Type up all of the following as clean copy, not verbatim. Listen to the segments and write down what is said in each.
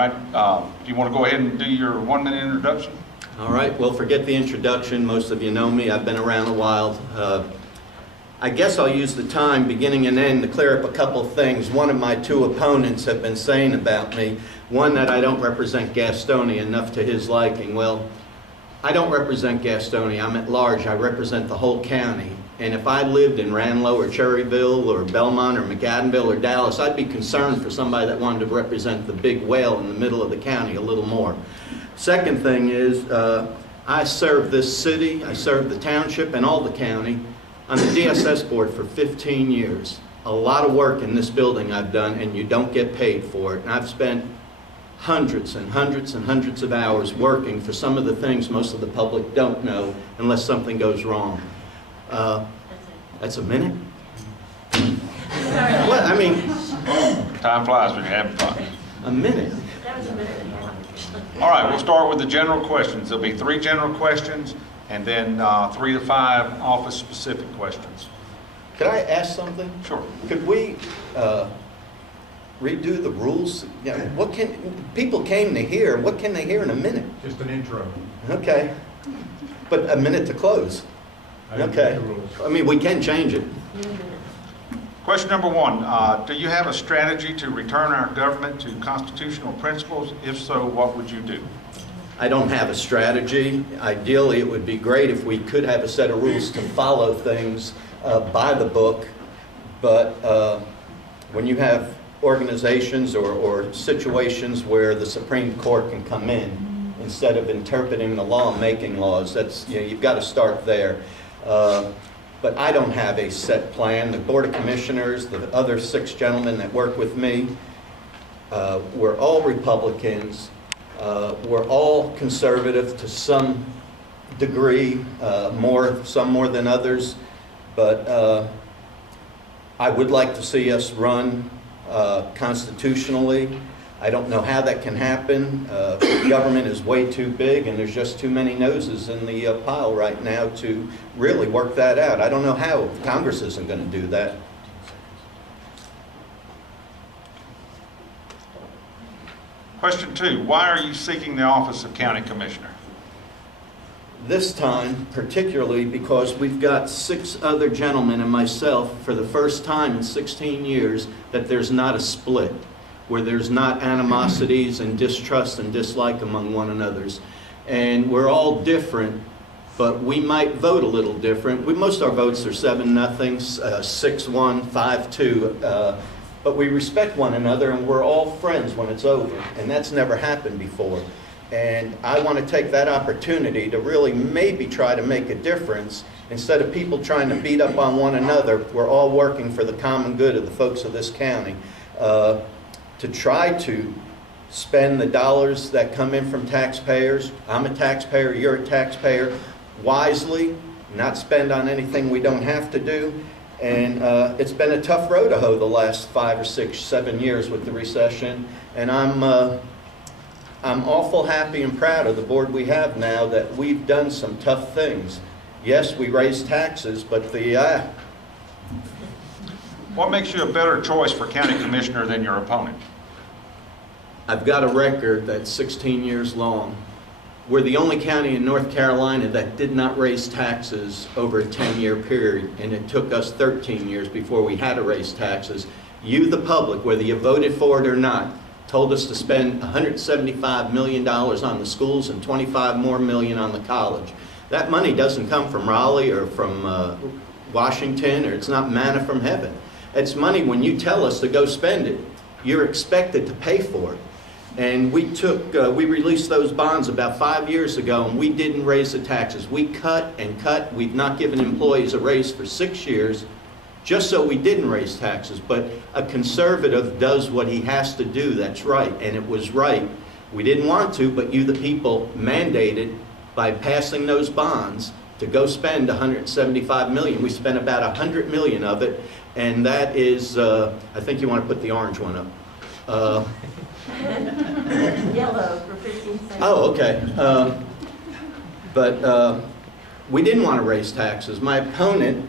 Right, do you want to go ahead and do your 1-minute introduction? All right, well, forget the introduction. Most of you know me. I've been around a while. I guess I'll use the time, beginning and end, to clear up a couple of things. One of my two opponents have been saying about me, one, that I don't represent Gastonia enough to his liking. Well, I don't represent Gastonia. I'm at large. I represent the whole county. And if I lived in Ranlow or Cherryville or Belmont or McAdenville or Dallas, I'd be concerned for somebody that wanted to represent the big whale in the middle of the county a little more. Second thing is, I served this city, I served the township and all the county on the DSS board for 15 years. A lot of work in this building I've done, and you don't get paid for it. And I've spent hundreds and hundreds and hundreds of hours working for some of the things most of the public don't know unless something goes wrong. That's a minute? What? I mean, Time flies when you're having fun. a minute. All right, we'll start with the general questions. There'll be 3 general questions and then 3 to 5 office-specific questions. Could I ask something? Sure. Could we redo the rules? Yeah, what can people came to hear? What can they hear in a minute? Just an intro. Okay, but a minute to close. Okay. I mean, we can change it. Question number 1, do you have a strategy to return our government to constitutional principles? If so, what would you do? I don't have a strategy. Ideally, it would be great if we could have a set of rules to follow things by the book. But when you have organizations or situations where the Supreme Court can come in instead of interpreting the law and making laws, that's, you know, you've got to start there. But I don't have a set plan. The Board of Commissioners, the other 6 gentlemen that work with me, we're all Republicans. We're all conservative to some degree, some more than others. But I would like to see us run constitutionally. I don't know how that can happen. The government is way too big, and there's just too many noses in the pile right now to really work that out. I don't know how. Congress isn't going to do that. Question 2, why are you seeking the office of County Commissioner? This time, particularly because we've got 6 other gentlemen and myself for the first time in 16 years that there's not a split, where there's not animosities and distrust and dislike among one another's. And we're all different, but we might vote a little different. Most of our votes are 7-0, 6-1, 5-2, but we respect one another and we're all friends when it's over, and that's never happened before. And I want to take that opportunity to really maybe try to make a difference. Instead of people trying to beat up on one another, we're all working for the common good of the folks of this county. To try to spend the dollars that come in from taxpayers, I'm a taxpayer, you're a taxpayer, wisely, not spend on anything we don't have to do. And it's been a tough road to hoe the last 5 or 6, 7 years with the recession. And I'm awful happy and proud of the board we have now that we've done some tough things. Yes, we raised taxes, but What makes you a better choice for County Commissioner than your opponent? I've got a record that's 16 years long. We're the only county in North Carolina that did not raise taxes over a 10-year period, and it took us 13 years before we had to raise taxes. You, the public, whether you voted for it or not, told us to spend $175 million on the schools and $25 more million on the college. That money doesn't come from Raleigh or from Washington, or it's not manna from heaven. It's money when you tell us to go spend it, you're expected to pay for it. And we released those bonds about 5 years ago, and we didn't raise the taxes. We cut and cut. We've not given employees a raise for 6 years, just so we didn't raise taxes. But a conservative does what he has to do. That's right, and it was right. We didn't want to, but you, the people, mandated by passing those bonds to go spend $175 million. We spent about $100 million of it, and that is, I think you want to put the orange one up. Yellow for 15 seconds. Oh, okay. But we didn't want to raise taxes. My opponent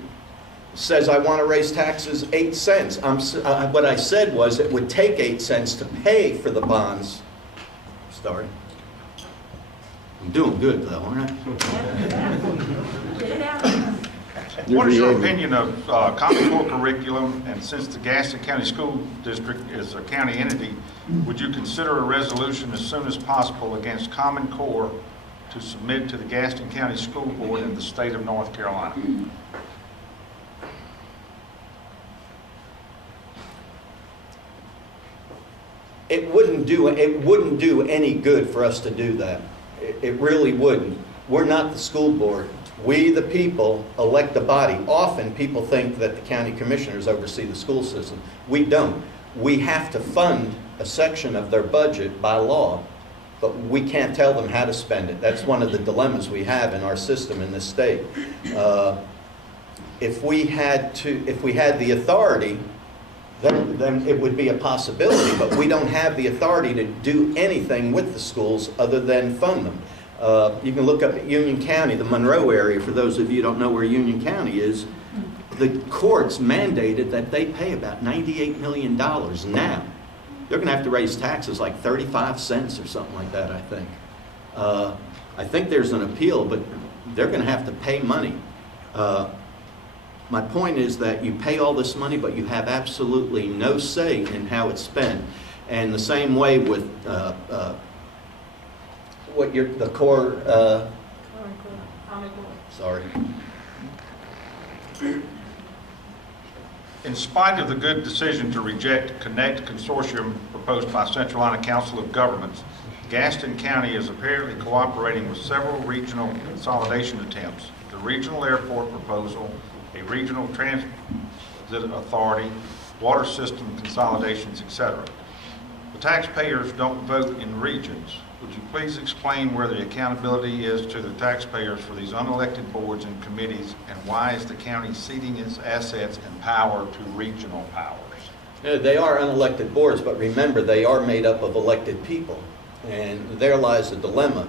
says I want to raise taxes 8 cents. What I said was it would take 8 cents to pay for the bonds Sorry. I'm doing good though, aren't I? What is your opinion of Common Core curriculum, and since the Gaston County School District is a county entity, would you consider a resolution as soon as possible against Common Core to submit to the Gaston County School Board in the state of North Carolina? It wouldn't do any good for us to do that. It really wouldn't. We're not the school board. We, the people, elect the body. Often people think that the county commissioners oversee the school system. We don't. We have to fund a section of their budget by law, but we can't tell them how to spend it. That's one of the dilemmas we have in our system in this state. If we had the authority, then it would be a possibility, but we don't have the authority to do anything with the schools other than fund them. You can look up at Union County, the Monroe area, for those of you who don't know where Union County is. The courts mandated that they pay about $98 million now. They're going to have to raise taxes like 35 cents or something like that, I think. I think there's an appeal, but they're going to have to pay money. My point is that you pay all this money, but you have absolutely no say in how it's spent. And the same way with the core. Sorry. In spite of the good decision to reject Connect Consortium proposed by Central Carolina Council of Governments, Gaston County is apparently cooperating with several regional consolidation attempts. The regional airport proposal, a regional transit authority, water system consolidations, etc. The taxpayers don't vote in regions. Would you please explain where the accountability is to the taxpayers for these unelected boards and committees, and why is the county ceding its assets and power to regional powers? They are unelected boards, but remember, they are made up of elected people, and there lies the dilemma.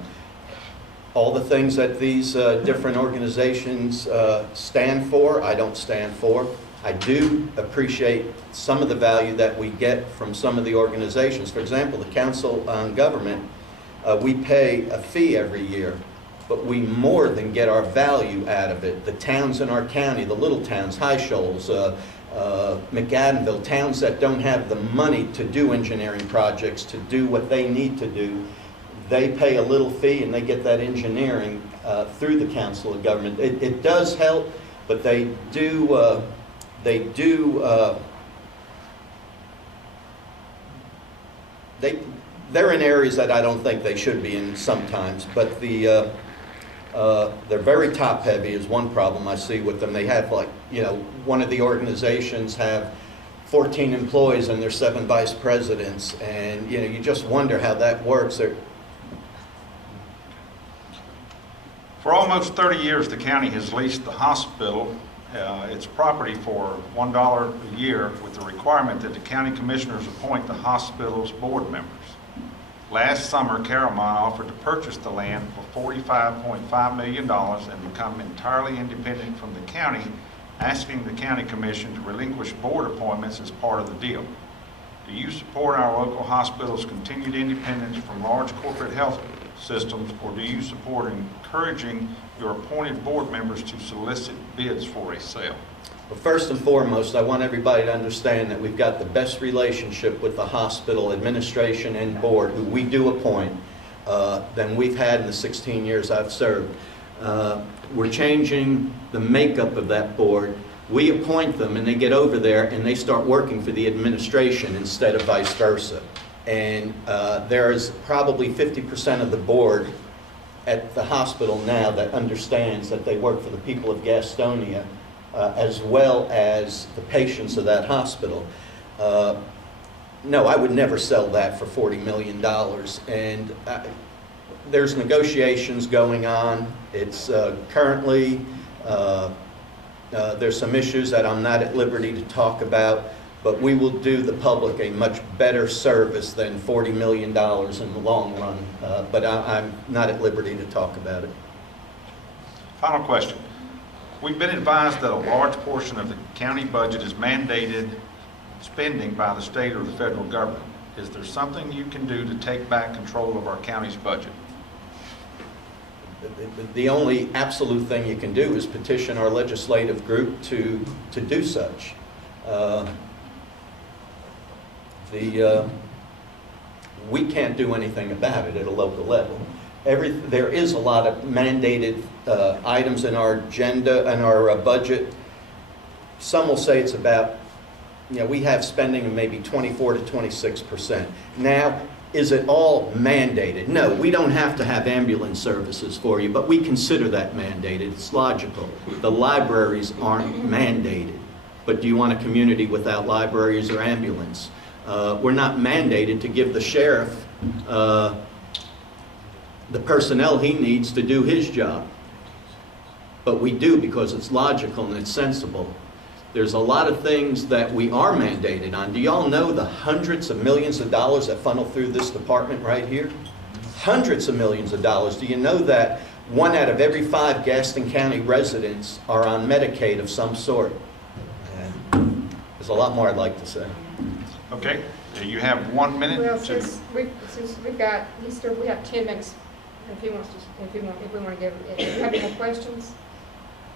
All the things that these different organizations stand for, I don't stand for. I do appreciate some of the value that we get from some of the organizations. For example, the Council on Government, we pay a fee every year, but we more than get our value out of it. The towns in our county, the little towns, High Shoals, McAdenville, towns that don't have the money to do engineering projects, to do what they need to do, they pay a little fee and they get that engineering through the Council of Government. It does help, but they're in areas that I don't think they should be in sometimes, but they're very top heavy is one problem I see with them. They have, like, one of the organizations have 14 employees and there's 7 vice presidents, and you just wonder how that works. For almost 30 years, the county has leased the hospital, its property, for $1 a year, with the requirement that the county commissioners appoint the hospital's board members. Last summer, Caramon offered to purchase the land for $45.5 million and become entirely independent from the county, asking the county commission to relinquish board appointments as part of the deal. Do you support our local hospital's continued independence from large corporate health systems, or do you support encouraging your appointed board members to solicit bids for a sale? Well, first and foremost, I want everybody to understand that we've got the best relationship with the hospital administration and board, who we do appoint, than we've had in the 16 years I've served. We're changing the makeup of that board. We appoint them and they get over there and they start working for the administration instead of vice versa. And there is probably 50% of the board at the hospital now that understands that they work for the people of Gastonia, as well as the patients of that hospital. No, I would never sell that for $40 million. And there's negotiations going on. It's currently, there's some issues that I'm not at liberty to talk about, but we will do the public a much better service than $40 million in the long run. But I'm not at liberty to talk about it. Final question. We've been advised that a large portion of the county budget is mandated spending by the state or the federal government. Is there something you can do to take back control of our county's budget? The only absolute thing you can do is petition our legislative group to do such. We can't do anything about it at a local level. There is a lot of mandated items in our agenda and our budget. Some will say it's about, we have spending of maybe 24 to 26%. Now, is it all mandated? No, we don't have to have ambulance services for you, but we consider that mandated. It's logical. The libraries aren't mandated. But do you want a community without libraries or ambulance? We're not mandated to give the sheriff the personnel he needs to do his job. But we do because it's logical and it's sensible. There's a lot of things that we are mandated on. Do y'all know the hundreds of millions of dollars that funnel through this department right here? Hundreds of millions of dollars. Do you know that 1 out of every 5 Gaston County residents are on Medicaid of some sort? And there's a lot more I'd like to say. Okay, you have 1 minute. Well, to- since we've got, we have 10 minutes, if we want to give, if you have any more questions,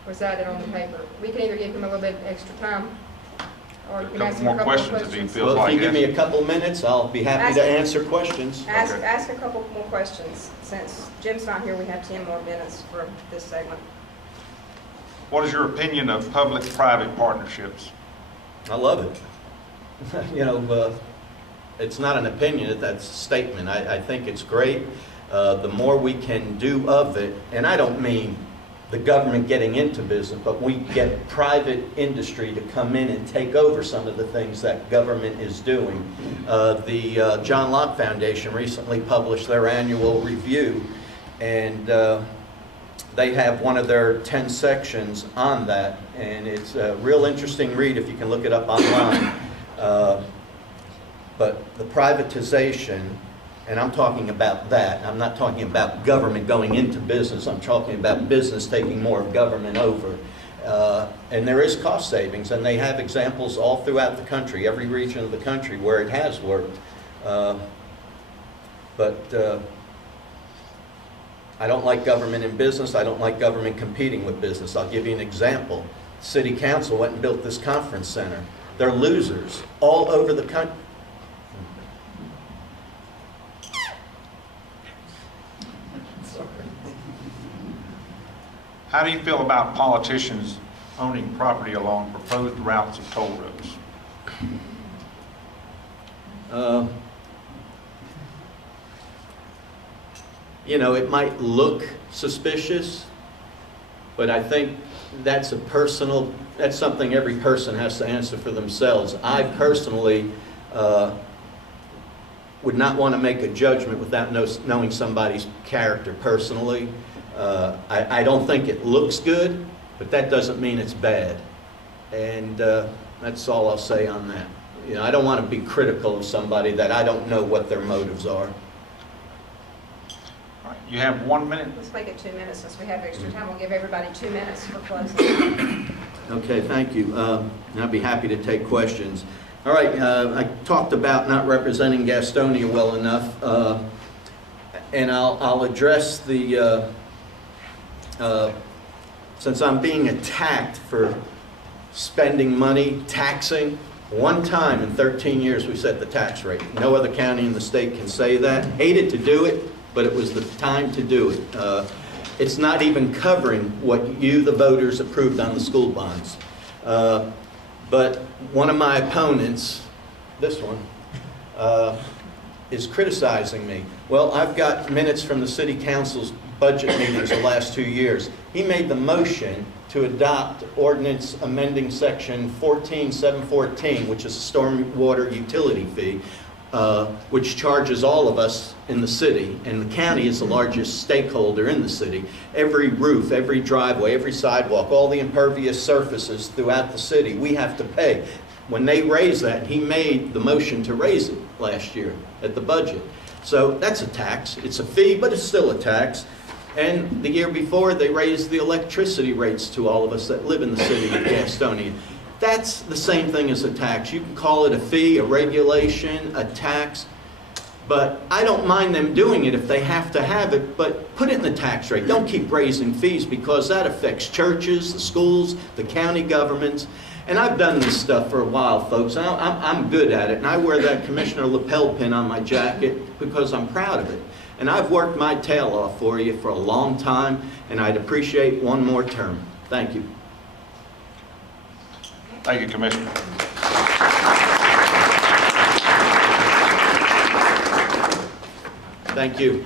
or is that it on the paper? We can either give him a little bit extra time, or you can A ask couple him a more couple of questions if he questions. feels Well, if like you give it. me a couple minutes, I'll be happy to answer questions. Ask a couple more questions. Since Jim's not here, we have 10 more minutes for this segment. What is your opinion of public-private partnerships? I love it. It's not an opinion, that's a statement. I think it's great. The more we can do of it, and I don't mean the government getting into business, but we get private industry to come in and take over some of the things that government is doing. The John Locke Foundation recently published their annual review, and they have one of their 10 sections on that, and it's a real interesting read if you can look it up online. But the privatization, and I'm talking about that, I'm not talking about government going into business, I'm talking about business taking more of government over. And there is cost savings, and they have examples all throughout the country, every region of the country where it has worked. But I don't like government in business, I don't like government competing with business. I'll give you an example. City Council went and built this conference center. They're losers all over the country. How do you feel about politicians owning property along proposed routes of toll roads? It might look suspicious, but I think that's something every person has to answer for themselves. I personally would not want to make a judgment without knowing somebody's character personally. I don't think it looks good, but that doesn't mean it's bad. And that's all I'll say on that. I don't want to be critical of somebody that I don't know what their motives are. All right, you have 1 minute. Let's make it 2 minutes since we have extra time. We'll give everybody 2 minutes for closing. Okay, thank you. And I'd be happy to take questions. All right, I talked about not representing Gastonia well enough, and I'll address the, since I'm being attacked for spending money, taxing. One time in 13 years we set the tax rate. No other county in the state can say that. Hated to do it, but it was the time to do it. It's not even covering what you, the voters, approved on the school bonds. But one of my opponents, this one, is criticizing me. Well, I've got minutes from the city council's budget meetings the last 2 years. He made the motion to adopt ordinance amending section 14714, which is a stormwater utility fee, which charges all of us in the city, and the county is the largest stakeholder in the city. Every roof, every driveway, every sidewalk, all the impervious surfaces throughout the city, we have to pay. When they raised that, he made the motion to raise it last year at the budget. So that's a tax. It's a fee, but it's still a tax. And the year before, they raised the electricity rates to all of us that live in the city of Gastonia. That's the same thing as a tax. You can call it a fee, a regulation, a tax. But I don't mind them doing it if they have to have it, but put it in the tax rate. Don't keep raising fees because that affects churches, the schools, the county governments. And I've done this stuff for a while, folks. I'm good at it. And I wear that Commissioner lapel pin on my jacket because I'm proud of it. And I've worked my tail off for you for a long time, and I'd appreciate one more term. Thank you. Thank you, Commissioner. Thank you.